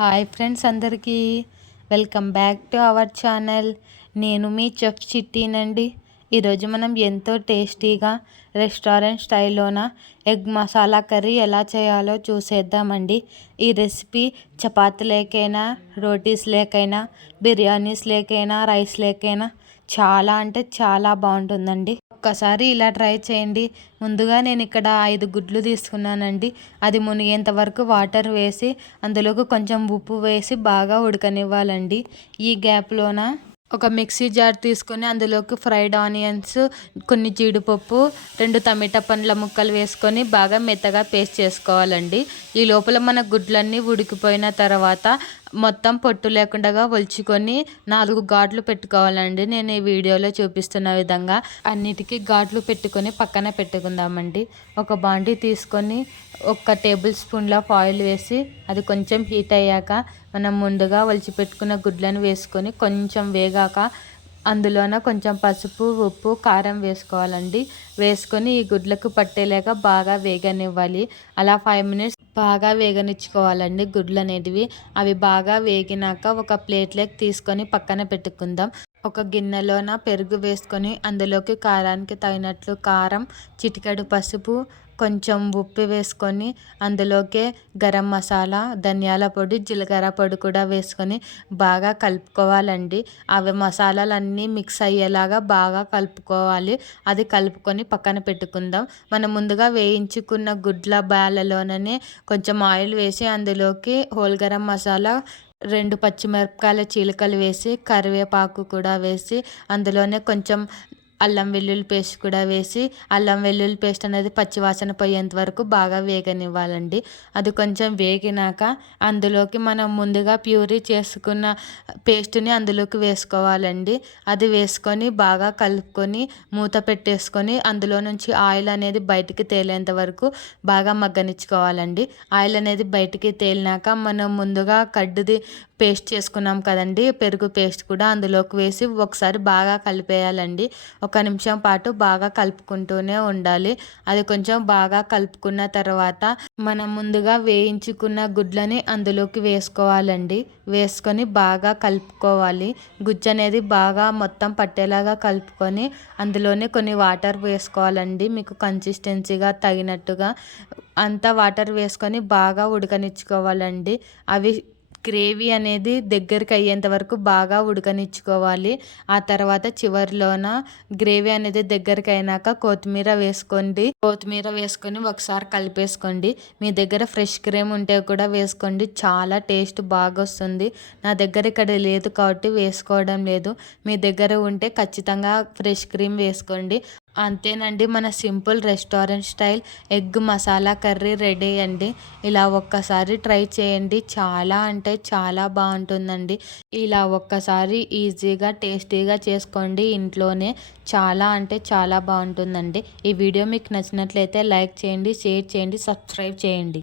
Hi friends, అందరికీ welcome back to our channel. నేను మీ chef చిట్టీనండి. ఈరోజు మనం ఎంతో టేస్టీగా రెస్టారెంట్ స్టైల్లోన ఎగ్ మసాలా కర్రీ ఎలా చేయాలో చూసేద్దామండి. ఈ రెసిపీ చపాతీ లేకైనా, రోటీస్ లేకైనా, బిర్యానీస్ లేకైనా, రైస్ లేకైనా చాలా అంటే చాలా బాగుంటుందండి. ఒక్కసారి ఇలా ట్రై చేయండి. ముందుగా నేను ఇక్కడ 5 గుడ్లు తీసుకున్నానండి. అది మునిగేంత వరకు వాటర్ వేసి అందులోకి కొంచెం ఉప్పు వేసి బాగా ఉడకనివ్వాలండి. ఈ గ్యాప్లోన ఒక మిక్సీ జార్ తీసుకొని అందులోకి ఫ్రైడ్ ఆనియన్స్, కొన్ని జీడిపప్పు, 2 టమాటా పండ్ల ముక్కలు వేసుకొని బాగా మెత్తగా పేస్ట్ చేసుకోవాలండి. ఈ లోపల మన గుడ్లన్నీ ఉడికిపోయిన తర్వాత మొత్తం పొట్టు లేకుండా ఒలుచుకొని 4 ఘాట్లు పెట్టుకోవాలండి. నేను ఈ వీడియోలో చూపిస్తున్న విధంగా అన్నిటికీ ఘాట్లు పెట్టుకొని పక్కన పెట్టుకుందామండి. ఒక బాండీ తీసుకొని 1 టేబుల్ స్పూన్ల ఆయిల్ వేసి అది కొంచెం హీట్ అయ్యాక మనం ముందుగా ఒలిచిపెట్టుకున్న గుడ్లను వేసుకొని కొంచెం వేగాక అందులోన కొంచెం పసుపు, ఉప్పు, కారం వేసుకోవాలండి. వేసుకొని ఈ గుడ్లకు పట్టేలాగా బాగా వేగనివ్వాలి. అలా 5 మినిట్స్ బాగా వేగనిచ్చుకోవాలండి గుడ్లు అనేటివి. అవి బాగా వేగినాక ఒక ప్లేట్లోకి తీసుకొని పక్కన పెట్టుకుందాం. ఒక గిన్నెలోన పెరుగు వేసుకొని అందులోకి కారానికి తగినట్లు కారం, చిటికెడు పసుపు, కొంచెం ఉప్పు వేసుకొని అందులోకే గరం మసాలా, ధనియాల పొడి, జీలకర్ర పొడి కూడా వేసుకొని బాగా కలుపుకోవాలండి. అవి మసాలాలన్నీ మిక్స్ అయ్యేలాగా బాగా కలుపుకోవాలి. అది కలుపుకొని పక్కన పెట్టుకుందాం. మనం ముందుగా వేయించుకున్న గుడ్ల బాలలోనే కొంచెం ఆయిల్ వేసి అందులోకి హోల్ గరం మసాలా, 2 పచ్చిమిరపకాయల చీలికలు వేసి, కరివేపాకు కూడా వేసి అందులోనే కొంచెం అల్లం వెల్లుల్లి పేస్ట్ కూడా వేసి, అల్లం వెల్లుల్లి పేస్ట్ అనేది పచ్చివాసన పోయేంత వరకు బాగా వేగనివ్వాలండి. అది కొంచెం వేగినాక అందులోకి మనం ముందుగా ప్యూరీ చేసుకున్న పేస్ట్ని అందులోకి వేసుకోవాలండి. అది వేసుకొని బాగా కలుపుకొని మూత పెట్టేసుకొని అందులో నుంచి ఆయిల్ అనేది బయటికి తేలేంత వరకు బాగా మగ్గనిచ్చుకోవాలండి. ఆయిల్ అనేది బయటికి తేలినాక మనం ముందుగా కడ్డుది పేస్ట్ చేసుకున్నాం కదండి, పెరుగు పేస్ట్ కూడా అందులోకి వేసి ఒకసారి బాగా కలిపేయాలండి. 1 నిమిషం పాటు బాగా కలుపుకుంటూనే ఉండాలి. అది కొంచెం బాగా కలుపుకున్న తర్వాత మనం ముందుగా వేయించుకున్న గుడ్లని అందులోకి వేసుకోవాలండి. వేసుకొని బాగా కలుపుకోవాలి. గుజ్జు అనేది బాగా మొత్తం పట్టేలాగా కలుపుకొని అందులోనే కొన్ని వాటర్ వేసుకోవాలండి. మీకు కన్సిస్టెన్సీగా తగినట్టుగా అంతా వాటర్ వేసుకొని బాగా ఉడకనిచ్చుకోవాలండి. అవి గ్రేవీ అనేది దగ్గరికి అయ్యేంత వరకు బాగా ఉడకనిచ్చుకోవాలి. ఆ తర్వాత చివరిలోన గ్రేవీ అనేది దగ్గరికి అయినాక కొత్తిమీర వేసుకోండి. కొత్తిమీర వేసుకొని ఒకసారి కలిపేసుకోండి. మీ దగ్గర ఫ్రెష్ క్రీమ్ ఉంటే కూడా వేసుకోండి. చాలా టేస్ట్ బాగా వస్తుంది. నా దగ్గర ఇక్కడ లేదు కాబట్టి వేసుకోవడం లేదు. మీ దగ్గర ఉంటే ఖచ్చితంగా ఫ్రెష్ క్రీమ్ వేసుకోండి. అంతేనండి, మన simple restaurant style egg masala curry ready అండి. ఇలా ఒక్కసారి ట్రై చేయండి. చాలా అంటే చాలా బాగుంటుందండి. ఇలా ఒక్కసారి ఈజీగా టేస్టీగా చేసుకోండి ఇంట్లోనే. చాలా అంటే చాలా బాగుంటుందండి. ఈ వీడియో మీకు నచ్చినట్లయితే లైక్ చేయండి, షేర్ చేయండి, సబ్స్క్రైబ్ చేయండి.